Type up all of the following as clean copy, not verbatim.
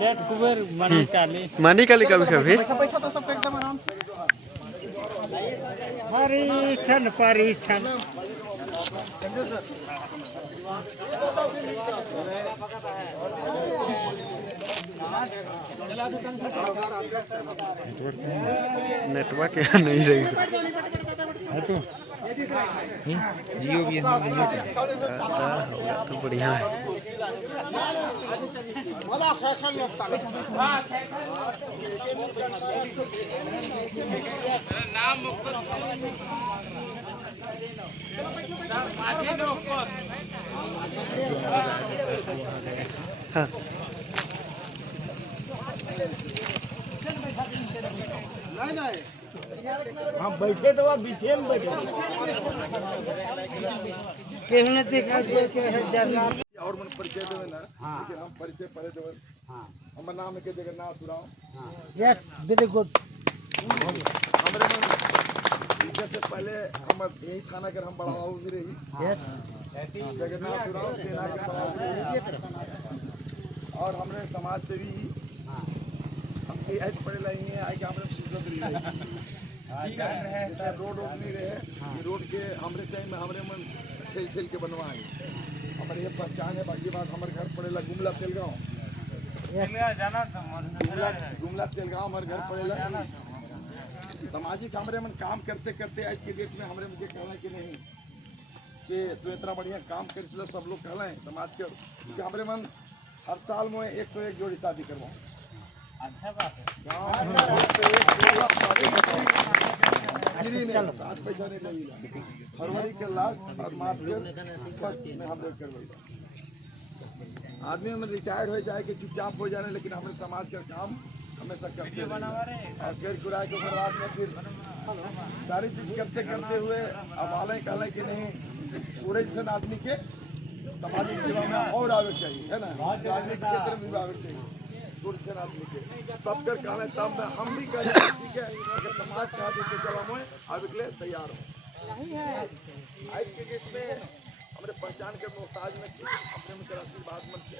Late Kuber money काली कभी कभी परीक्षण नेटवर्क यहाँ नहीं रही जियो भी है तो बढ़िया है। हाँ हम बैठे तो पीछे में बैठे केहने देखा के और मन परिचय देवे ना लेकिन हम परिचय पहले देवे हमर नाम के Jagannath Oraon yes very good हमरे मन जैसे पहले हम यही थाना कर हम बढ़ावा भी रही यस जगन्नाथ उराव सेना के बढ़ावा और हमरे समाज सेवी हम के ऐड पड़े रही हैं आई के हमरे सुविधा रही है रोड नहीं रहे ये रोड के हमरे टाइम में हमरे मन खेल के बनवाए हमारे ये पहचान है। बाकी बात हमारे घर पड़ेला गुमला तेलगांव गुमला तेलगांव हमारे घर पड़ेला सामाजिक हमरे मन काम करते करते आज के डेट में हमरे मुझे कहना कि नहीं से तो इतना बढ़िया काम कर सब लोग कहला है समाज के कि हमरे मन हर साल में 101 जोड़ी शादी करवाऊँ। अच्छा बात है आज पैसा नहीं लगेगा फरवरी के लास्ट और मार्च के फर्स्ट में हम लोग करवाई आदमी में रिटायर्ड हो जाए कि चुपचाप हो जाने लेकिन हमारे समाज का काम हमेशा करते और फिर कुराए के बाद में फिर सारी चीज करते करते हुए अब आले कहले कि नहीं पूरे जैसे आदमी के सामाजिक सेवा में और आवे चाहिए है ना राजनीतिक क्षेत्र में भी आवे चाहिए आदमी के सब कर कहना तब में हम भी कहें ठीक है अगर समाज का आदमी चला मैं आवे के लिए तैयार हूँ। आज के डेट में हमारे पहचान के मोहताज में अपने में आशीर्वाद मन से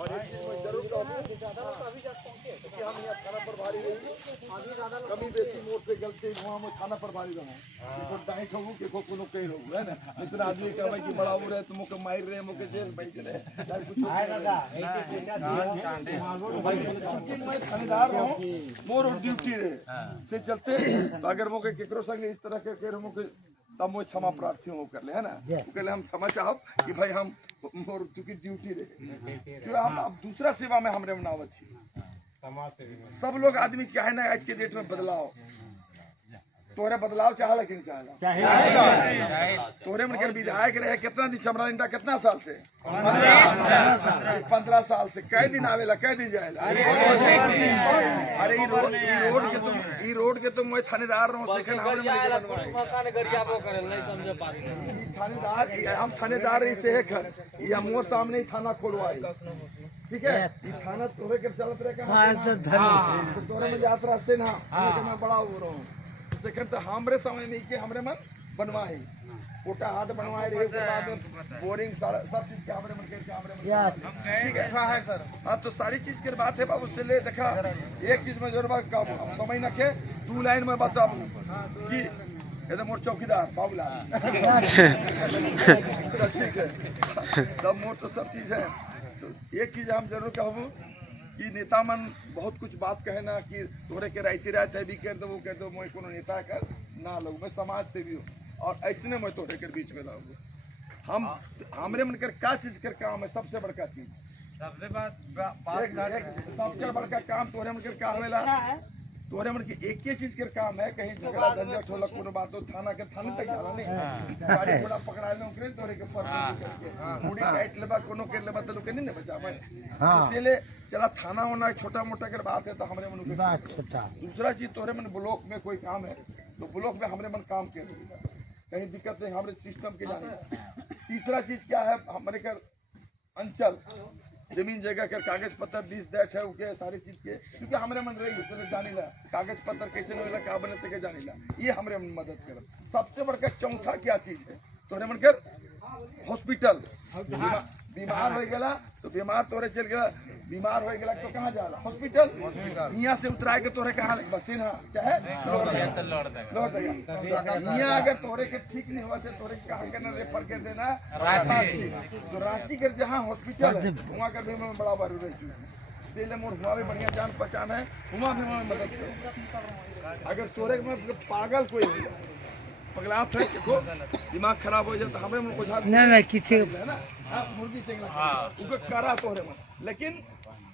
और एक चीज में जरूर कहूँ कि हम यहाँ थाना प्रभारी रही कभी बेसी मोड़ पे गलती वहाँ में थाना प्रभारी रहूँ देखो दाई ठगू के कोनो कहीं रहूँ है ना इतना आदमी कहवा कि बड़ा हो रहे तो मुके मार रहे मुके जेल बैठ रहे थानेदार रहूँ मोर ड्यूटी रहे से चलते अगर मुके केकरो संग इस तरह के मुके तब मैं क्षमा प्रार्थी हूँ कर ले है ना कहले हम क्षमा चाहब कि भाई हम मोर चूंकि ड्यूटी रहे क्यों हम अब दूसरा सेवा में हमरे बनावत थी सब लोग आदमी चाहे ना आज के डेट में बदलाव तोरे बदलाव चाहला कि नहीं चाहला तोरे मन के विधायक रहे कितना दिन चमड़ा इंटा कितना साल से 15 साल से कई दिन आवेला कई दिन जाएला अरे ई रोड के तुम मैं थानेदार रहूं सेकंड हमरे मन गरियाबो करे नहीं समझ पाते थानेदार हम थानेदार इसे है घर ये मोर सामने ही थाना खोलवाई ठीक है ये थाना तोरे के चलत रहे का तोरे में यात्रा से ना मैं बड़ा हो रहा हूं सेकंड तो हमरे समय में के हमरे मन बनवाए कोटा हाथ बनवाए रहे उसके बाद बोरिंग सब चीज के हमरे मन के हमरे मन ठीक है सर हां तो सारी चीज के बात है बाबू से ले देखा एक चीज में जरूर बात अब समय न के 2 लाइन में बताबू कि एकदम मोर चौकीदार बाबूलाल ठीक है सब मोर तो सब चीज है तो एक चीज हम जरूर कहूँ कि नेता मन बहुत कुछ बात कहे ना कि तोरे के राइते रात है भी कर दो वो कह दो मैं कोनो नेता कर ना लगू मैं समाज सेवी हूँ और ऐसने मैं तोरे के बीच में रहूँ हम हमरे मन कर क्या चीज कर काम है सबसे बड़का चीज सबसे बड़का काम तोरे मन कर का होवेला तोरे मन के एक ही चीज के काम है कहीं झगड़ा झंझट होला कोनो बात हो थाना के थाने तक जाला नहीं गाड़ी घोड़ा पकड़ा ले ओकरे तोरे के पर मुड़ी काट लेबा कोनो के लेबा तो लोग नहीं ने बचावे इसलिए चला थाना होना छोटा मोटा कर बात है तो हमरे मन के बात छोटा दूसरा चीज तोरे मन ब्लॉक में कोई काम है तो ब्लॉक में हमरे मन काम के कहीं दिक्कत नहीं हमरे सिस्टम के जाने तीसरा चीज क्या है हमारे कर अंचल जमीन जगह के कागज पत्र दिस दैट है उके सारी चीज के क्योंकि हमरे मन रही उसने जानिला कागज पत्र कैसे होइला का बने सके जानिला ये हमरे मन मदद कर सबसे बड़का चौथा क्या चीज है तोरे मन कर हॉस्पिटल, बीमार हो गया तो बीमार तोरे चल गया, बीमार हो गया तो कहाँ जाला? हॉस्पिटल। यहाँ से उतरा के तोरे कहाँ बसिन चाहे लौट देगा। यहाँ अगर तोरे के ठीक नहीं हुआ तोरे कहाँ करना रेफर कर देना रांची। तो रांची के जहाँ हॉस्पिटल है वहाँ का भी मैं बड़ा बारू रही, इसलिए मोर हुआ भी बढ़िया जान पहचान है, वहाँ भी मैं मदद करो। अगर तोरे में पागल कोई पगला थे देखो दिमाग खराब हो जाए तो हमें मन को नहीं किसी है ना मुर्गी चंगला उनको करा तोरे में, लेकिन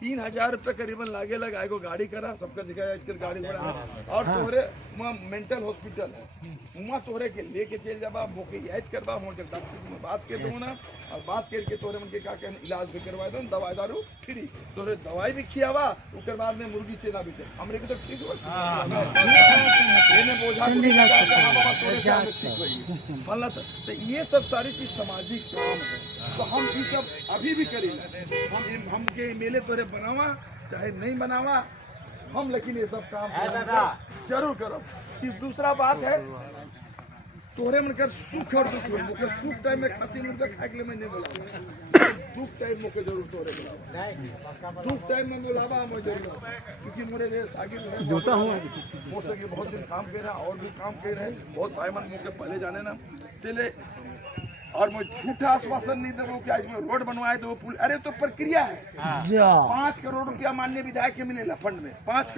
3000 रुपये करीबन लागे लगा एगो गाड़ी करा सबका जगह आजकल गाड़ी घोड़ा और तोरे वहाँ मेंटल हॉस्पिटल है, वहाँ तोरे के लेके चल जाबा, मोके याद करबा, मोके डॉक्टर से बात कर दो ना, और बात करके तोरे मन के का इलाज भी करवा दो, दवाई दारू फ्री, तोरे दवाई भी खियावा, उसके बाद में मुर्गी चेना भी कर हमरे के तो ठीक हो बोझा तो ये सब सारी चीज सामाजिक काम है। तो हम ये सब अभी भी करेंगे, हम के मेले तोरे बनावा चाहे नहीं बनावा हम, लेकिन ये सब काम जरूर करो। कि दूसरा बात है तोरे मन कर सुख और दुख हो, मुझे सुख टाइम में खसी मुर्गा खाए के लिए मैं नहीं बोला, दुख टाइम मुझे जरूर तोरे बोला, दुख टाइम में बोलावा मैं जरूर, क्योंकि मेरे लिए आगे जोता हूँ मोटर के बहुत दिन काम कर रहा और भी काम कर रहे हैं, बहुत भाई मन मुझे पहले जाने ना इसलिए, और मैं झूठा आश्वासन नहीं दूँ कि आज मैं रोड बनवाए दो पुल, अरे तो प्रक्रिया है। 5 करोड़ रुपया माननीय विधायक के मिलेगा फंड में, 5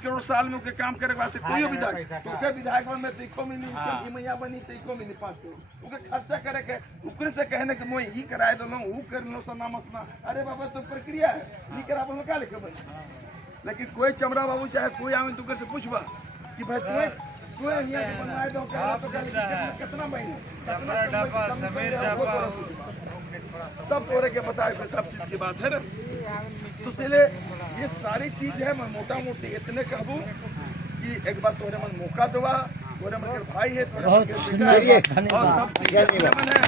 करोड़ साल में उनके काम करे वास्ते कोई विधायक तो क्या विधायक में तरीको मिली मैया बनी तरीको मिली 5 करोड़ उनके खर्चा करे के उकरे से कहने कि मैं ये कराए दो वो कर लो सना मसना, अरे बाबा तो प्रक्रिया है नहीं करा बोलो क्या लिखे बनी। लेकिन कोई चमड़ा बाबू चाहे कोई आवे तो से पूछबा कि भाई तुम्हें यहाँ बनवाए दो कितना महीने तब तोरे के बताए सब चीज की बात है ना। तो इसलिए ये सारी चीज है, मैं मोटा मोटी इतने कहूँ कि एक बार तोरे मन मौका दवा, तोरे मन के भाई है, तोरे मन के बेटा है और सब चीज मन है,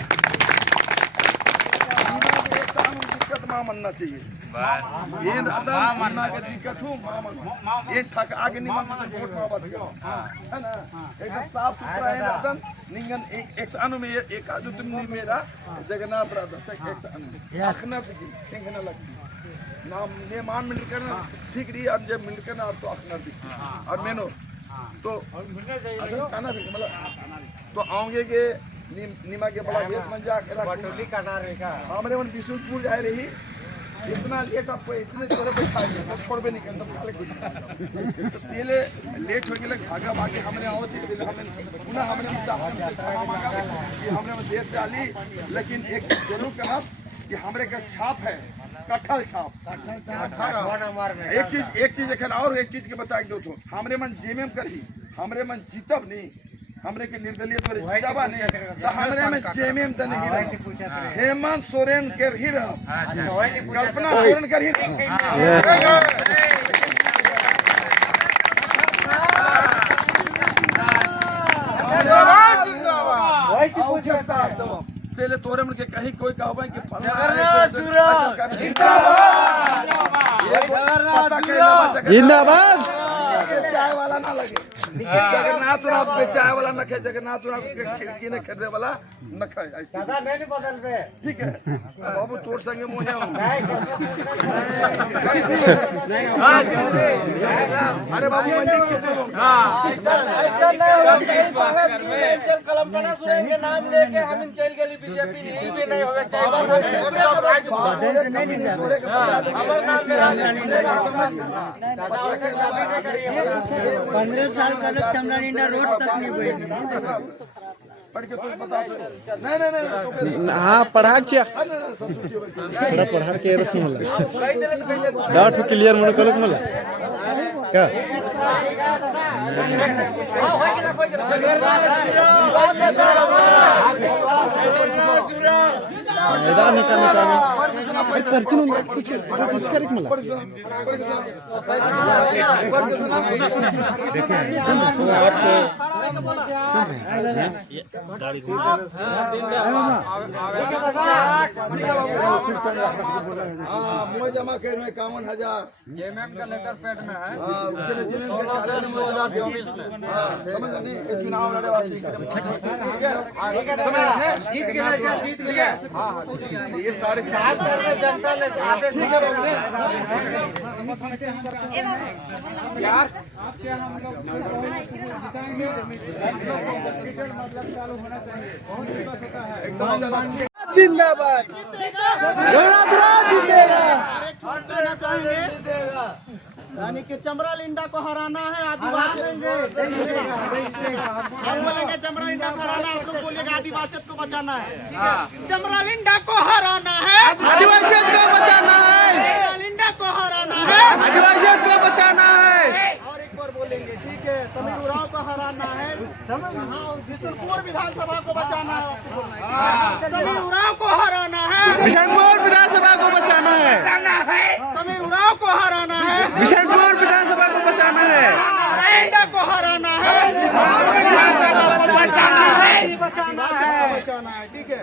दिक्कत मां मनना चाहिए। ये राधा मन्ना के दिक्कत हूँ ये ठक आगे नहीं मन से वोट वापस करो है ना, एकदम साफ सुथरा है राधन निंगन एक सानु में एक आजू तुम नहीं मेरा जगन्नाथ राधा से एक सानु अखनर से निंगन लगती नाम ने मान मिल करना ठीक रही, अब जब मिल करना अब तो अखनर दिखती और मेनो तो खाना भी मतलब तो आऊंगे के नीमा के बड़ा गेट में जाके पटोली काटा रहेगा हमरे मन बिशुलपुर जाए रही इतना लेट आपको इसने छोड़े बैठा दिया छोड़ भी नहीं करता काले कुछ तो सीले लेट हो गया भागा भागे हमने आओ थी सीले हमने पुनः हमने मुसाफिर से क्षमा मांगा कि हमने देर से आली, लेकिन एक जरूर कहा कि हमरे का छाप है कटहल छाप। एक चीज और एक चीज के बता दो तो हमरे मन जेमेम करही हमरे मन जीतब नहीं हमरे के निर्दलीय तो जीताबा नहीं तो हमरे में जेमेम त नहीं रह हेमंत सोरेन के ही रह कल्पना सोरेन कर ही से तोरे मन के कहीं कोई कहबा कि जिंदाबाद चाय वाला ना लगे जगन्नाथ राव बेचाए वाला न खाए, जगन्नाथ राव के खिड़की ने खरीदे वाला न खाए ठीक है बाबू तोर संगे मुहे अरे बाबू मंदिर के कलमपना सुरेन के नाम लेके हम चल गए बीजेपी नहीं भी नहीं होगा चाहे हमारा नाम मेरा 15 साल पहले चमड़ा रोड तक नहीं हुई पढ़ के कुछ बता नहीं हाँ पढ़ा क्या पढ़ा के रस मला डाउट क्लियर मन कलक मला क्या मैदान निकालने पर्ची कुछ कर मला देखिए हाँ मुझे जमा कर 51,000 जेएमएम का लेकर पेट में है। समझ नहीं ये चुनाव लड़े वाली जीत गया जीत गया। ये साढ़े जनता ने ठीक है जिंदाबाद जीतेगा। यानी कि चमरा लिंडा को हराना है, आदिवासी हम बोलेंगे चमरा लिंडा को हराना, आप लोग बोलिएगा आदिवासियत को बचाना है। चमरा लिंडा को हराना है, आदिवासियों को बचाना है, चमरा लिंडा को हराना है, आदिवासियों को बचाना है। और एक बार बोलेंगे, ठीक है। समीर उरांव को हराना है, बिशनपुर विधानसभा को बचाना है, समीर उरांव को हराना है, बिशनपुर विधानसभा को बचाना है, समीर उरांव को हराना है, बिशनपुर विधानसभा को बचाना है, लिंडा को हराना है, बचाना है, ठीक है।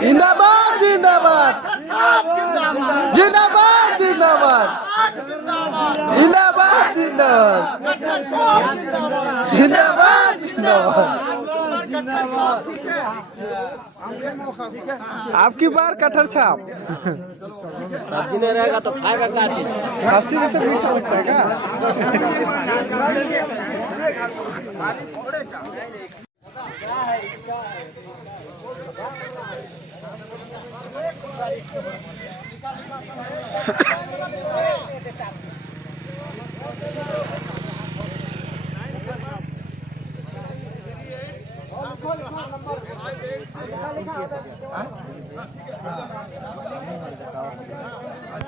जिंदाबाद जिंदाबाद जिंदाबाद जिंदाबाद जिंदाबाद जिंदाबाद जिंदाबाद आपकी बार कटहर छाप सब्जी नहीं रहेगा तो खाएगा क्या चीज? खांसी में से मीठा लगता है क्या?